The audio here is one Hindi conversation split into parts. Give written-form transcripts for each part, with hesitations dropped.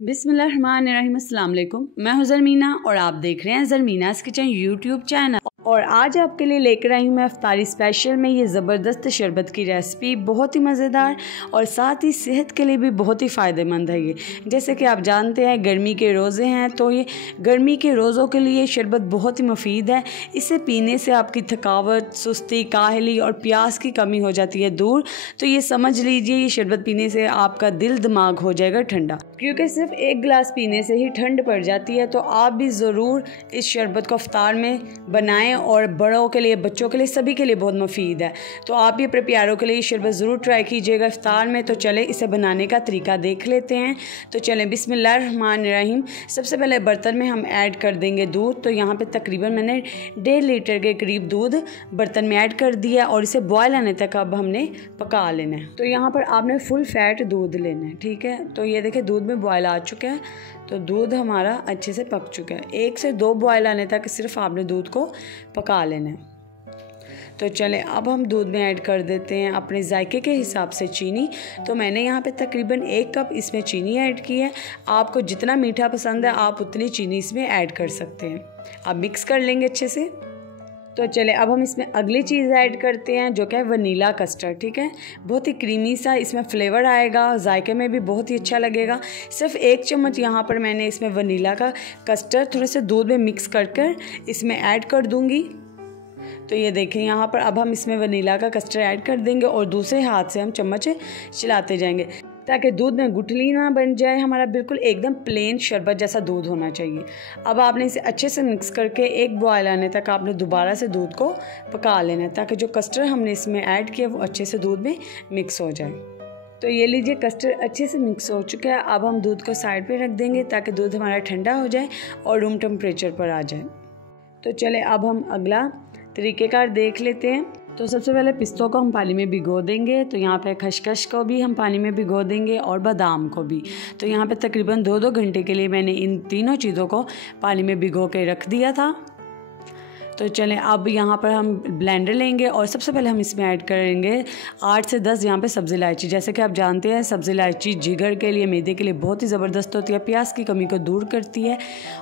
बिस्मिल्लाहिर्रहमानिर्रहीम, अस्सलाम वालेकुम। मैं हूं ज़रमीना और आप देख रहे हैं ज़रमीनास किचन यूट्यूब चैनल। और आज आपके लिए लेकर आई हूं मैं इफ्तारी स्पेशल में ये ज़बरदस्त शरबत की रेसिपी, बहुत ही मज़ेदार और साथ ही सेहत के लिए भी बहुत ही फ़ायदेमंद है। ये जैसे कि आप जानते हैं गर्मी के रोज़े हैं, तो ये गर्मी के रोज़ों के लिए शरबत बहुत ही मुफीद है। इसे पीने से आपकी थकावट, सुस्ती, काहली और प्यास की कमी हो जाती है दूर। तो ये समझ लीजिए, ये शरबत पीने से आपका दिल दिमाग हो जाएगा ठंडा, क्योंकि सिर्फ एक गिलास पीने से ही ठंड पड़ जाती है। तो आप भी ज़रूर इस शरबत को इफ्तार में बनाएं और बड़ों के लिए, बच्चों के लिए, सभी के लिए बहुत मुफीद है। तो आप भी अपने प्यारों के लिए ये शरबत ज़रूर ट्राई कीजिएगा इफ्तार में। तो चलें इसे बनाने का तरीका देख लेते हैं। तो चलें बिस्मिल्लाहिर्रहमानिर्रहीम। सबसे पहले बर्तन में हम ऐड कर देंगे दूध। तो यहाँ पे तकरीबन मैंने 1.5 लीटर के करीब दूध बर्तन में ऐड कर दिया और इसे बॉयल आने तक अब हमने पका लेना है। तो यहाँ पर आपने फुल फैट दूध लेना है, ठीक है। तो ये देखिए दूध में बॉयल आ चुका है, तो दूध हमारा अच्छे से पक चुका है। 1 से 2 बॉयल आने तक सिर्फ आपने दूध को पका लेना है। तो चलें अब हम दूध में ऐड कर देते हैं अपने जायके के हिसाब से चीनी। तो मैंने यहाँ पे तकरीबन 1 कप इसमें चीनी ऐड की है। आपको जितना मीठा पसंद है आप उतनी चीनी इसमें ऐड कर सकते हैं। अब मिक्स कर लेंगे अच्छे से। तो चले अब हम इसमें अगली चीज़ ऐड करते हैं, जो कि है वनीला कस्टर्ड, ठीक है। बहुत ही क्रीमी सा इसमें फ्लेवर आएगा, जायके में भी बहुत ही अच्छा लगेगा। सिर्फ 1 चम्मच यहाँ पर मैंने इसमें वनीला का कस्टर्ड थोड़े से दूध में मिक्स कर इसमें ऐड कर दूँगी। तो ये देखें यहाँ पर अब हम इसमें वनीला का कस्टर्ड ऐड कर देंगे और दूसरे हाथ से हम चम्मच चलाते जाएंगे ताकि दूध में गुठली ना बन जाए। हमारा बिल्कुल एकदम प्लेन शरबत जैसा दूध होना चाहिए। अब आपने इसे अच्छे से मिक्स करके 1 बॉयल आने तक आपने दोबारा से दूध को पका लेना है, ताकि जो कस्टर्ड हमने इसमें ऐड किया वो अच्छे से दूध में मिक्स हो जाए। तो ये लीजिए कस्टर्ड अच्छे से मिक्स हो चुका है। अब हम दूध को साइड पे रख देंगे ताकि दूध हमारा ठंडा हो जाए और रूम टेम्परेचर पर आ जाए। तो चले अब हम अगला तरीक़ेकार देख लेते हैं। तो सबसे पहले पिस्तों को हम पानी में भिगो देंगे। तो यहाँ पे खसखस को भी हम पानी में भिगो देंगे और बादाम को भी। तो यहाँ पे तकरीबन 2-2 घंटे के लिए मैंने इन तीनों चीज़ों को पानी में भिगो के रख दिया था। तो चलें अब यहाँ पर हम ब्लेंडर लेंगे और सबसे पहले हम इसमें ऐड करेंगे 8 से 10 यहाँ पे सब्ज़ी इलायची। जैसे कि आप जानते हैं सब्ज़ी इलायची जिगर के लिए, मैदे के लिए बहुत ही ज़बरदस्त होती है, प्यास की कमी को दूर करती है।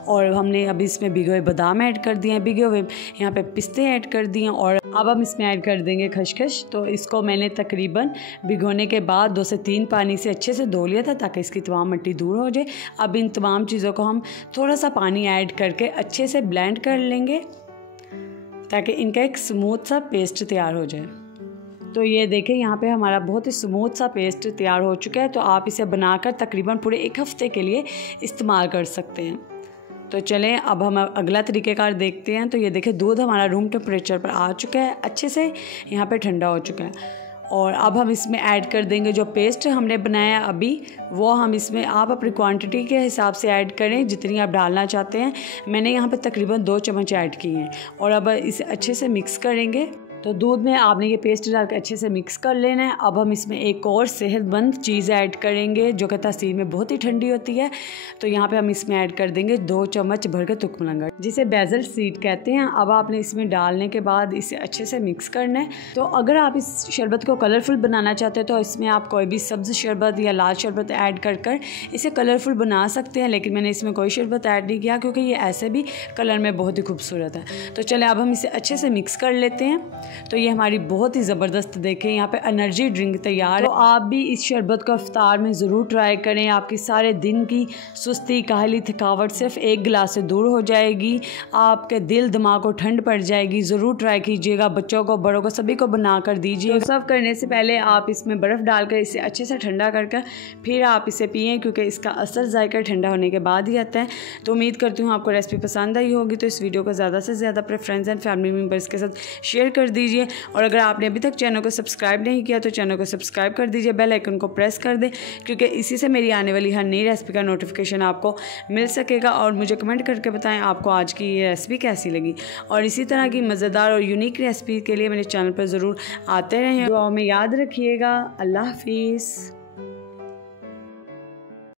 और हमने अभी इसमें भिगे हुए बादाम ऐड कर दिए हैं, भिगे हुए यहाँ पे पिस्ते ऐड कर दिए हैं और अब हम इसमें ऐड कर देंगे खसखस। तो इसको मैंने तकरीबन भिगोने के बाद 2 से 3 पानी से अच्छे से धो लिया था ताकि इसकी तमाम मिट्टी दूर हो जाए। अब इन तमाम चीज़ों को हम थोड़ा सा पानी ऐड करके अच्छे से ब्लेंड कर लेंगे ताकि इनका एक स्मूथ सा पेस्ट तैयार हो जाए। तो ये देखें यहाँ पे हमारा बहुत ही स्मूथ सा पेस्ट तैयार हो चुका है। तो आप इसे बनाकर तकरीबन पूरे 1 हफ़्ते के लिए इस्तेमाल कर सकते हैं। तो चलें अब हम अगला तरीक़ेकार देखते हैं। तो ये देखें दूध हमारा रूम टेम्परेचर पर आ चुका है, अच्छे से यहाँ पे ठंडा हो चुका है। और अब हम इसमें ऐड कर देंगे जो पेस्ट हमने बनाया अभी, वो हम इसमें आप अपनी क्वांटिटी के हिसाब से ऐड करें जितनी आप डालना चाहते हैं। मैंने यहाँ पे तकरीबन 2 चम्मच ऐड किए हैं और अब इसे अच्छे से मिक्स करेंगे। तो दूध में आपने ये पेस्ट डाल के अच्छे से मिक्स कर लेना है। अब हम इसमें एक और सेहतमंद चीज़ ऐड करेंगे जो कि तासीर में बहुत ही ठंडी होती है। तो यहाँ पे हम इसमें ऐड कर देंगे 2 चम्मच भर के तुकमलंगा, जिसे बेजल सीड कहते हैं। अब आपने इसमें डालने के बाद इसे अच्छे से मिक्स करना है। तो अगर आप इस शरबत को कलरफुल बनाना चाहते हैं तो इसमें आप कोई भी सब्ज़ शरबत या लाल शरबत ऐड कर इसे कलरफुल बना सकते हैं, लेकिन मैंने इसमें कोई शरबत ऐड नहीं किया क्योंकि ये ऐसे भी कलर में बहुत ही खूबसूरत है। तो चले अब हम इसे अच्छे से मिक्स कर लेते हैं। तो ये हमारी बहुत ही ज़बरदस्त देखें यहाँ पे एनर्जी ड्रिंक तैयार है। तो आप भी इस शरबत को इफ्तार में ज़रूर ट्राई करें। आपकी सारे दिन की सुस्ती, काहली, थकावट सिर्फ 1 गिलास से दूर हो जाएगी। आपके दिल दिमाग को ठंड पड़ जाएगी। ज़रूर ट्राई कीजिएगा, बच्चों को, बड़ों को, सभी को बना कर दीजिए। तो सर्व करने से पहले आप इसमें बर्फ़ डालकर इसे अच्छे से ठंडा कर फिर आप इसे पिएँ, क्योंकि इसका असर जायका ठंडा होने के बाद ही आता है। तो उम्मीद करती हूँ आपको रेसिपी पसंद आई होगी। तो इस वीडियो को ज़्यादा से ज़्यादा अपने फ्रेंड्स एंड फैमिली मेम्बर्स के साथ शेयर कर दीजिए। और अगर आपने अभी तक चैनल को सब्सक्राइब नहीं किया तो चैनल को सब्सक्राइब कर दीजिए, बेल आइकन को प्रेस कर दें, क्योंकि इसी से मेरी आने वाली हर नई रेसिपी का नोटिफिकेशन आपको मिल सकेगा। और मुझे कमेंट करके बताएं आपको आज की ये रेसिपी कैसी लगी। और इसी तरह की मज़ेदार और यूनिक रेसिपी के लिए मेरे चैनल पर ज़रूर आते रहें। दुआओं में याद रखिएगा। अल्लाह हाफिज़।